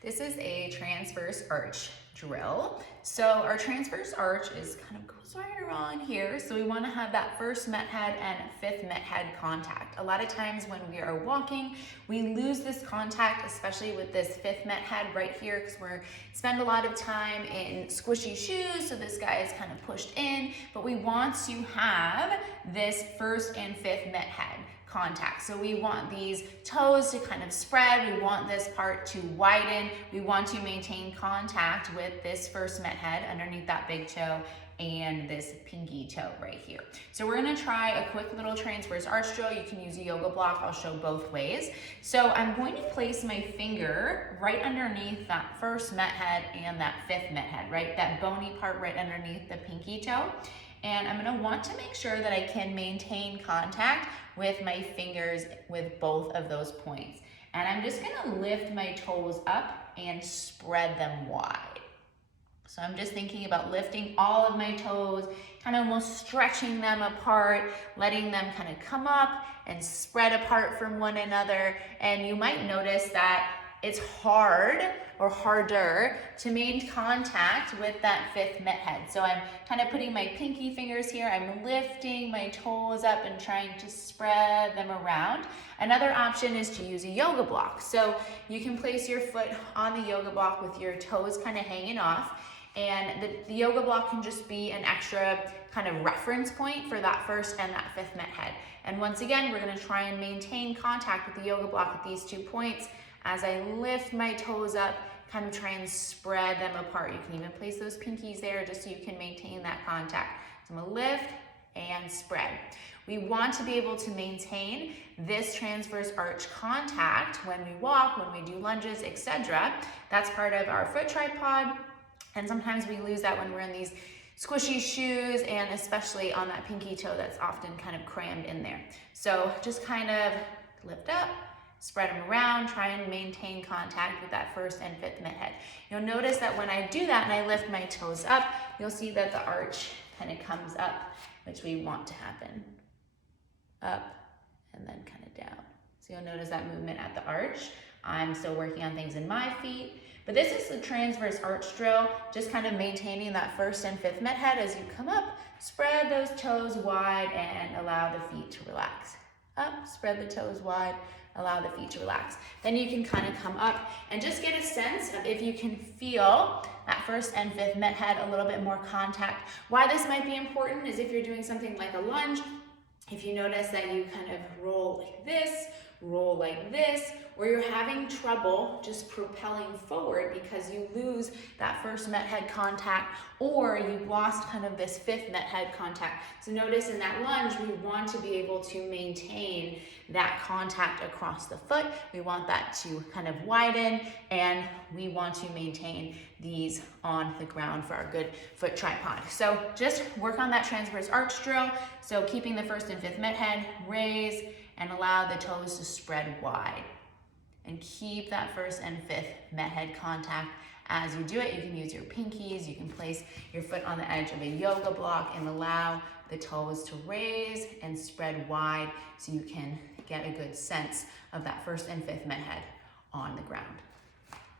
This is a transverse arch drill. So our transverse arch is kind of goes right around here. So we want to have that first met head and fifth met head contact. A lot of times when we are walking, we lose this contact, especially with this fifth met head right here, because we spend a lot of time in squishy shoes. So this guy is kind of pushed in, but we want to have this first and fifth met head contact. So we want these toes to kind of spread. We want this part to widen. We want to maintain contact with this first met head underneath that big toe and this pinky toe right here. So we're gonna try a quick little transverse arch drill. You can use a yoga block. I'll show both ways. So I'm going to place my finger right underneath that first met head and that fifth met head, right? That bony part right underneath the pinky toe. And I'm gonna want to make sure that I can maintain contact with my fingers with both of those points. And I'm just gonna lift my toes up and spread them wide. So I'm just thinking about lifting all of my toes, kind of almost stretching them apart, letting them kind of come up and spread apart from one another. And you might notice that it's hard or harder to maintain contact with that fifth met head. So I'm kind of putting my pinky fingers here. I'm lifting my toes up and trying to spread them around. Another option is to use a yoga block. So you can place your foot on the yoga block with your toes kind of hanging off. And the yoga block can just be an extra kind of reference point for that first and that fifth met head. And once again, we're gonna try and maintain contact with the yoga block at these 2 points. As I lift my toes up, kind of try and spread them apart. You can even place those pinkies there just so you can maintain that contact. So I'm gonna lift and spread. We want to be able to maintain this transverse arch contact when we walk, when we do lunges, etc. That's part of our foot tripod. And sometimes we lose that when we're in these squishy shoes, and especially on that pinky toe that's often kind of crammed in there. So just kind of lift up, spread them around, try and maintain contact with that first and fifth met head. You'll notice that when I do that and I lift my toes up, you'll see that the arch kind of comes up, which we want to happen. Up and then kind of down. So you'll notice that movement at the arch. I'm still working on things in my feet, but this is the transverse arch drill, just kind of maintaining that first and fifth met head as you come up, spread those toes wide and allow the feet to relax. Up, spread the toes wide, allow the feet to relax. Then you can kind of come up and just get a sense of if you can feel that first and fifth met head a little bit more contact. Why this might be important is if you're doing something like a lunge, if you notice that you kind of roll like this, or you're having trouble just propelling forward because you lose that first met head contact, or you've lost kind of this fifth met head contact. So notice in that lunge, we want to be able to maintain that contact across the foot. We want that to kind of widen, and we want to maintain these on the ground for our good foot tripod. So just work on that transverse arch drill. So keeping the first and fifth met head, raise, and allow the toes to spread wide. And keep that first and fifth met head contact. As you do it, you can use your pinkies, you can place your foot on the edge of a yoga block and allow the toes to raise and spread wide so you can get a good sense of that first and fifth met head on the ground.